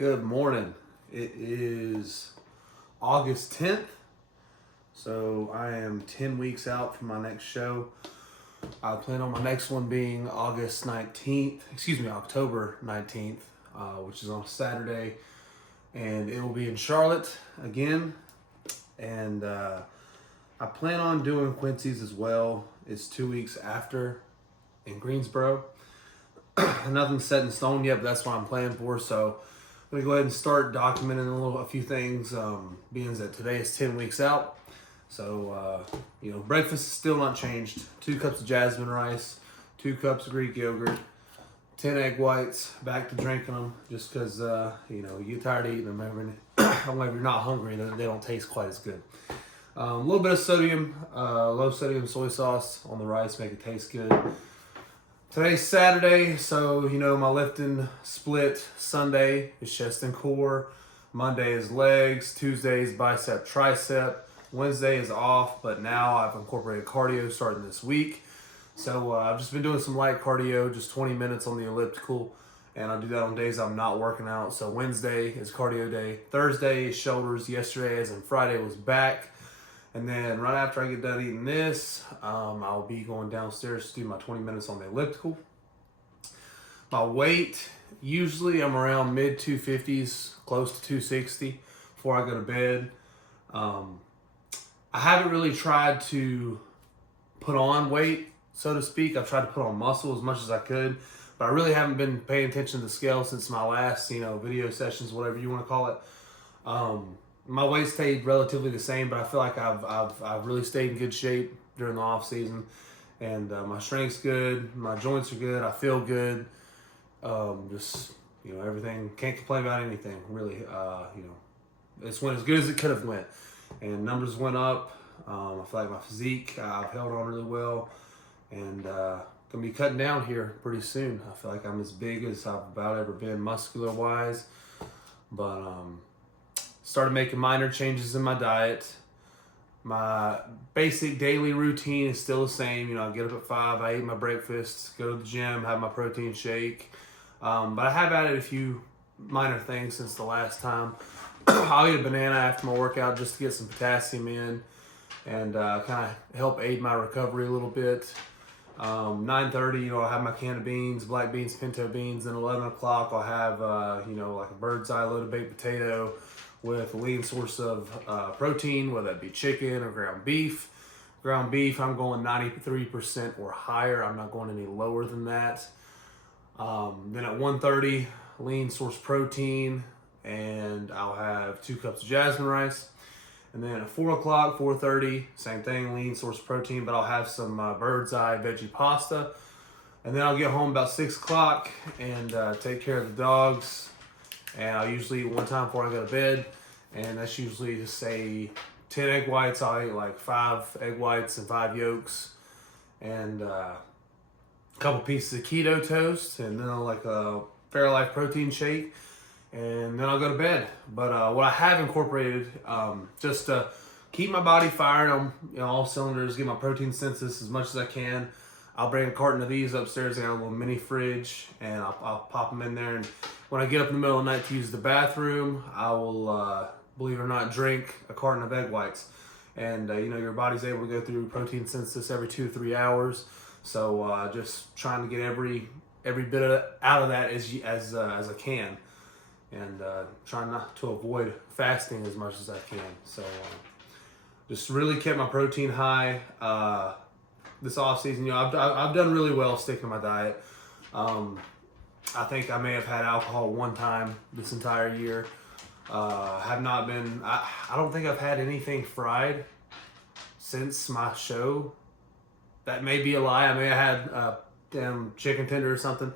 Good morning. It is August 10th, so I am 10 weeks out from my next show. I plan on my next one being October 19th, which is on a Saturday, and it will be in Charlotte again. And I plan on doing Quincy's as well. It's 2 weeks after in Greensboro. Nothing's set in stone yet, but that's what I'm planning for. So I'm gonna go ahead and start documenting a few things, being that today is 10 weeks out. So, breakfast is still not changed. 2 cups of jasmine rice, 2 cups of Greek yogurt, 10 egg whites, back to drinking them just because, you get tired of eating them whenever you're not hungry, they don't taste quite as good. A little bit of sodium, low sodium soy sauce on the rice, make it taste good. Today's Saturday, so my lifting split. Sunday is chest and core. Monday is legs. Tuesday is bicep, tricep. Wednesday is off, but now I've incorporated cardio starting this week. So I've just been doing some light cardio, just 20 minutes on the elliptical, and I'll do that on days I'm not working out. So Wednesday is cardio day. Thursday is shoulders. Yesterday, as in Friday, was back. And then right after I get done eating this, I'll be going downstairs to do my 20 minutes on the elliptical. My weight, usually I'm around mid 250s, close to 260 before I go to bed. I haven't really tried to put on weight, so to speak. I've tried to put on muscle as much as I could, but I really haven't been paying attention to the scale since my last, video sessions, whatever you want to call it. My weight stayed relatively the same, but I feel like I've really stayed in good shape during the off season, and my strength's good, my joints are good, I feel good. Everything, can't complain about anything really. It's went as good as it could have went, and numbers went up. I feel like my physique, I've held on really well, and gonna be cutting down here pretty soon. I feel like I'm as big as I've about ever been muscular wise, but started making minor changes in my diet. My basic daily routine is still the same. I get up at 5, I eat my breakfast, go to the gym, have my protein shake. But I have added a few minor things since the last time. I'll eat a banana after my workout just to get some potassium in and kind of help aid my recovery a little bit. 9:30, I'll have my can of beans, black beans, pinto beans. Then 11 o'clock, I'll have, like a bird's eye loaded baked potato with a lean source of protein, whether that be chicken or ground beef. Ground beef, I'm going 93% or higher. I'm not going any lower than that. Then at 1:30, lean source protein, and I'll have 2 cups of jasmine rice. And then at 4 o'clock, 4:30, same thing, lean source protein, but I'll have some bird's eye veggie pasta. And then I'll get home about 6 o'clock and take care of the dogs. And I'll usually eat one time before I go to bed. And that's usually just say 10 egg whites. I'll eat like 5 egg whites and 5 yolks. And a couple pieces of keto toast. And then I'll like a Fairlife protein shake. And then I'll go to bed. But what I have incorporated, just to keep my body firing on all cylinders, get my protein census as much as I can, I'll bring a carton of these upstairs. I got a little mini fridge, and I'll pop them in there. And when I get up in the middle of the night to use the bathroom, I will, believe it or not, drink a carton of egg whites. And your body's able to go through protein synthesis every 2 to 3 hours. So just trying to get every bit out of that as I can, and trying not to avoid fasting as much as I can. So just really kept my protein high. This off season, I've done really well sticking to my diet. I think I may have had alcohol one time this entire year. Have not been. I don't think I've had anything fried since my show. That may be a lie. I may have had damn chicken tender or something.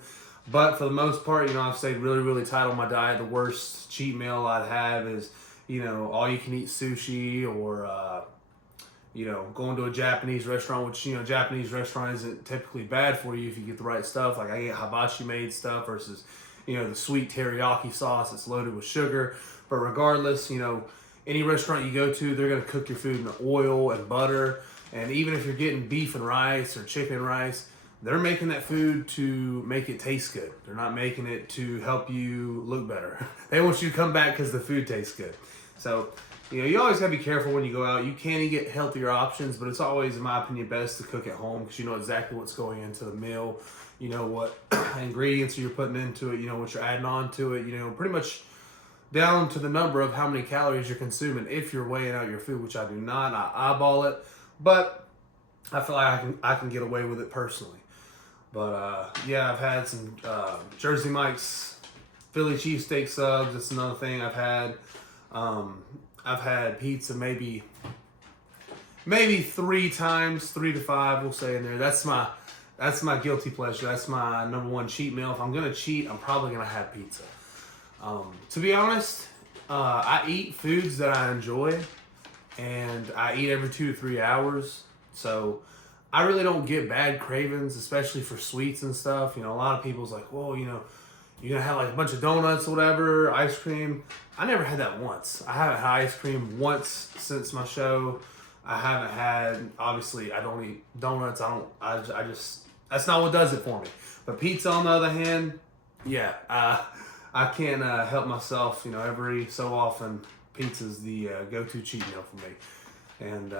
But for the most part, I've stayed really, really tight on my diet. The worst cheat meal I'd have is, all you can eat sushi or going to a Japanese restaurant, which, Japanese restaurant isn't typically bad for you if you get the right stuff. Like I get hibachi made stuff versus, the sweet teriyaki sauce that's loaded with sugar. But regardless, any restaurant you go to, they're going to cook your food in oil and butter. And even if you're getting beef and rice or chicken and rice, they're making that food to make it taste good. They're not making it to help you look better. They want you to come back because the food tastes good. So, you always got to be careful when you go out. You can get healthier options, but it's always, in my opinion, best to cook at home because you know exactly what's going into the meal. You know what ingredients you're putting into it. You know what you're adding on to it. You know, pretty much down to the number of how many calories you're consuming if you're weighing out your food, which I do not. I eyeball it, but I feel like I can get away with it personally. But yeah, I've had some Jersey Mike's Philly cheesesteak subs. That's another thing I've had. I've had pizza maybe 3 times, 3 to 5, we'll say in there. That's my guilty pleasure. That's my number one cheat meal. If I'm gonna cheat, I'm probably gonna have pizza. To be honest, I eat foods that I enjoy, and I eat every 2 to 3 hours. So I really don't get bad cravings, especially for sweets and stuff. A lot of people's like, well, you're gonna have like a bunch of donuts or whatever, ice cream. I never had that once. I haven't had ice cream once since my show. I haven't had, obviously, I don't eat donuts. I just, that's not what does it for me. But pizza, on the other hand, yeah, I can't help myself. Every so often, pizza's the go-to cheat meal for me. And,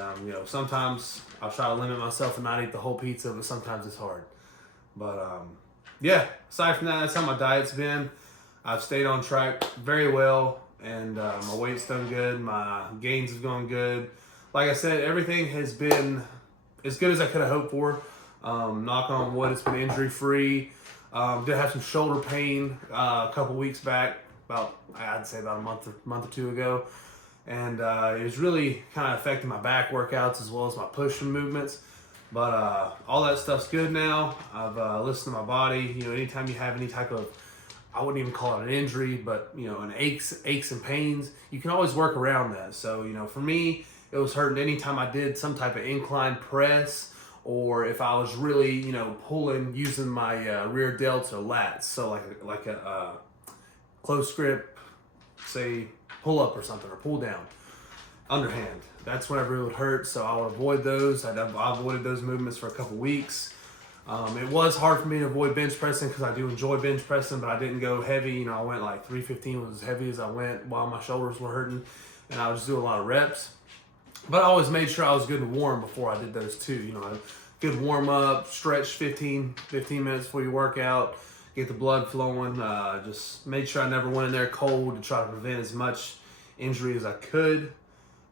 sometimes I'll try to limit myself and not eat the whole pizza, but sometimes it's hard. But, yeah, aside from that, that's how my diet's been. I've stayed on track very well, and my weight's done good. My gains have gone good. Like I said, everything has been as good as I could have hoped for. Knock on wood, it's been injury-free. Did have some shoulder pain a couple weeks back, I'd say about a month or two ago. And it was really kind of affecting my back workouts as well as my pushing movements. But all that stuff's good now. I've listened to my body. Anytime you have any type of, I wouldn't even call it an injury, but an aches and pains, you can always work around that. So for me, it was hurting anytime I did some type of incline press, or if I was really pulling using my rear delts or lats. So like a close grip, say pull up or something, or pull down, underhand. That's whenever it would hurt, so I would avoid those. I avoided those movements for a couple weeks. It was hard for me to avoid bench pressing because I do enjoy bench pressing, but I didn't go heavy. I went like 315 was as heavy as I went while my shoulders were hurting, and I would just do a lot of reps. But I always made sure I was good and warm before I did those too. A good warm up, stretch 15 minutes before you work out, get the blood flowing. Just made sure I never went in there cold to try to prevent as much injury as I could.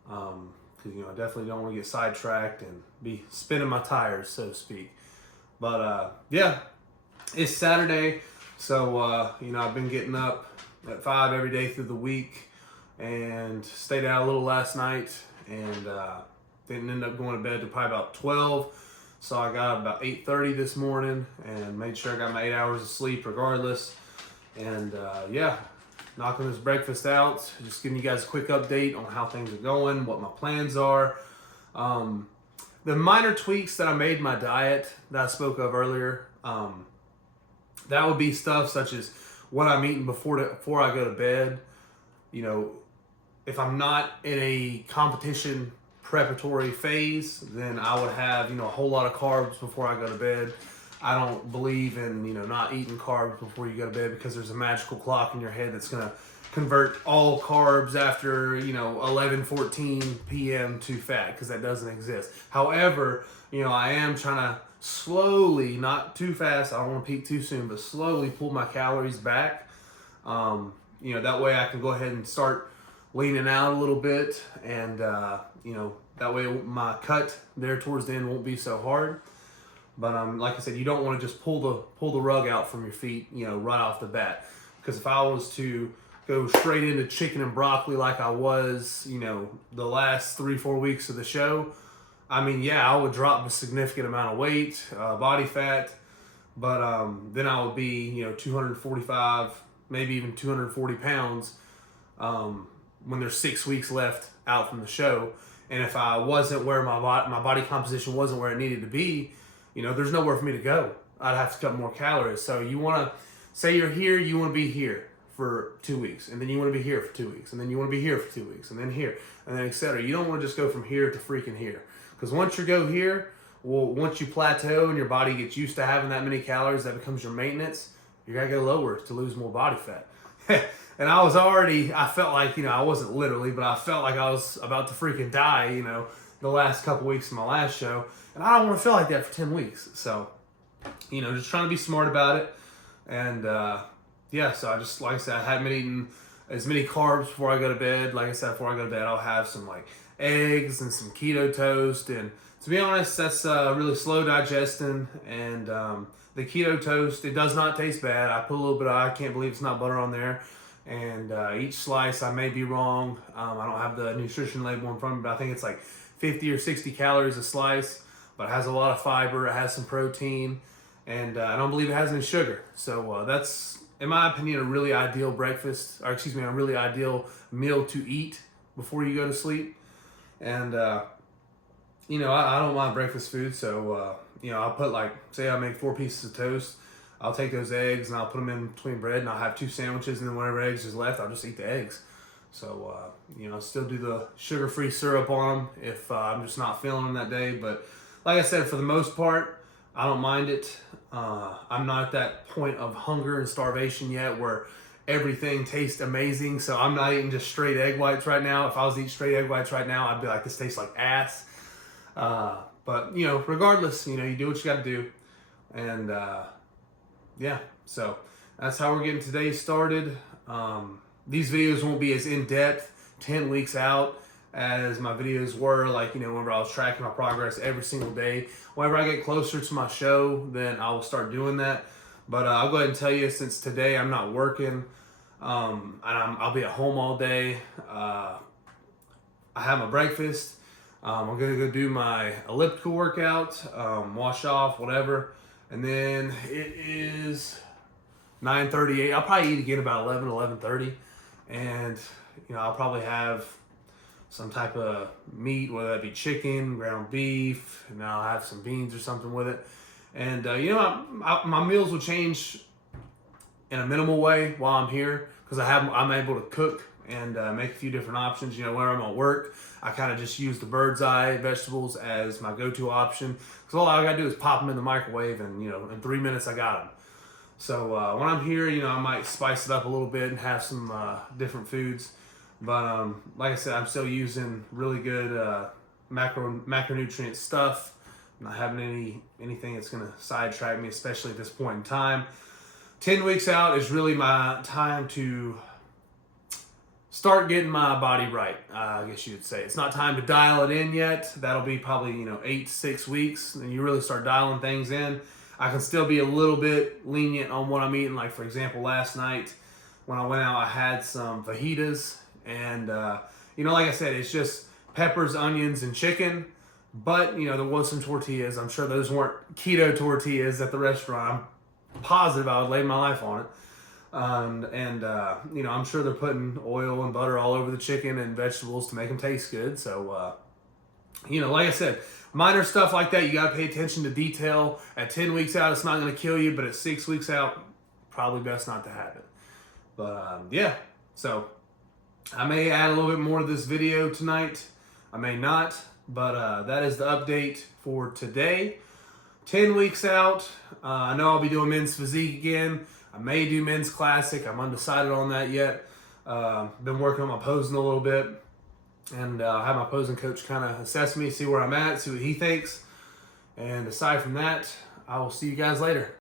Because I definitely don't want to get sidetracked and be spinning my tires, so to speak. But yeah, it's Saturday, so I've been getting up at 5 every day through the week, and stayed out a little last night, and didn't end up going to bed till probably about 12. So I got up about 8:30 this morning and made sure I got my 8 hours of sleep regardless. And yeah, knocking this breakfast out, just giving you guys a quick update on how things are going, what my plans are. The minor tweaks that I made in my diet that I spoke of earlier, that would be stuff such as what I'm eating before I go to bed. If I'm not in a competition preparatory phase, then I would have, a whole lot of carbs before I go to bed. I don't believe in, not eating carbs before you go to bed because there's a magical clock in your head that's going to convert all carbs after, 11:14 p.m. to fat, because that doesn't exist. However, I am trying to slowly, not too fast, I don't want to peak too soon, but slowly pull my calories back. That way I can go ahead and start leaning out a little bit, and that way my cut there towards the end won't be so hard. But like I said, you don't want to just pull the rug out from your feet, right off the bat. Because if I was to go straight into chicken and broccoli like I was, the last 3-4 weeks of the show, I would drop a significant amount of weight, body fat, but then I would be, 245, maybe even 240 pounds when there's 6 weeks left out from the show. And if I wasn't where my body composition wasn't where it needed to be, there's nowhere for me to go. I'd have to cut more calories. So you want to say you're here, you want to be here for 2 weeks, and then you want to be here for 2 weeks, and then you want to be here for 2 weeks, and then here, and then etc. You don't want to just go from here to freaking here, because once you go here, Well, once you plateau and your body gets used to having that many calories, that becomes your maintenance. You gotta go lower to lose more body fat. And I felt like, I wasn't literally, but I felt like I was about to freaking die, the last couple weeks of my last show. And I don't want to feel like that for 10 weeks. So, just trying to be smart about it. And, so I just, like I said, I hadn't been eating as many carbs before I go to bed. Like I said, before I go to bed, I'll have some like eggs and some keto toast. And to be honest, that's really slow digesting. And the keto toast, it does not taste bad. I put a little bit of, I can't believe it's not butter on there. And each slice, I may be wrong. I don't have the nutrition label in front of me, but I think it's like 50 or 60 calories a slice. But it has a lot of fiber. It has some protein. And I don't believe it has any sugar. So that's, in my opinion, a really ideal a really ideal meal to eat before you go to sleep. And, I don't mind breakfast food. So, I'll put like, say I make 4 pieces of toast. I'll take those eggs and I'll put them in between bread and I'll have 2 sandwiches, and then whatever eggs is left, I'll just eat the eggs. So, still do the sugar-free syrup on them if I'm just not feeling them that day. But like I said, for the most part, I don't mind it. I'm not at that point of hunger and starvation yet where everything tastes amazing. So I'm not eating just straight egg whites right now. If I was eating straight egg whites right now, I'd be like, this tastes like ass. But, regardless, you do what you got to do. And, so that's how we're getting today started. These videos won't be as in-depth 10 weeks out as my videos were, like, whenever I was tracking my progress every single day. Whenever I get closer to my show, then I will start doing that. But I'll go ahead and tell you, since today I'm not working, and I'll be at home all day. I have my breakfast. I'm going to go do my elliptical workout, wash off, whatever. And then it is 9:38. I'll probably eat again about 11:30. And, I'll probably have some type of meat, whether that be chicken, ground beef, and I'll have some beans or something with it. And, my meals will change in a minimal way while I'm here because I'm able to cook and make a few different options. Where I'm at work, I kind of just use the bird's eye vegetables as my go-to option. Because all I got to do is pop them in the microwave and, in 3 minutes I got them. So when I'm here, I might spice it up a little bit and have some different foods. But like I said, I'm still using really good macronutrient stuff. I'm not having anything that's going to sidetrack me, especially at this point in time. 10 weeks out is really my time to start getting my body right, I guess you would say. It's not time to dial it in yet. That'll be probably, 8 to 6 weeks, and you really start dialing things in. I can still be a little bit lenient on what I'm eating. Like, for example, last night when I went out, I had some fajitas, and, like I said, it's just peppers, onions, and chicken. But, there was some tortillas. I'm sure those weren't keto tortillas at the restaurant. I'm positive I would lay my life on it. I'm sure they're putting oil and butter all over the chicken and vegetables to make them taste good. So, like I said, minor stuff like that, you got to pay attention to detail. At 10 weeks out, it's not going to kill you, but at 6 weeks out, probably best not to have it. But, so I may add a little bit more to this video tonight. I may not, but that is the update for today. 10 weeks out, I know I'll be doing men's physique again. I may do men's classic. I'm undecided on that yet. Been working on my posing a little bit. And I have my posing coach kind of assess me, see where I'm at, see what he thinks. And aside from that, I will see you guys later.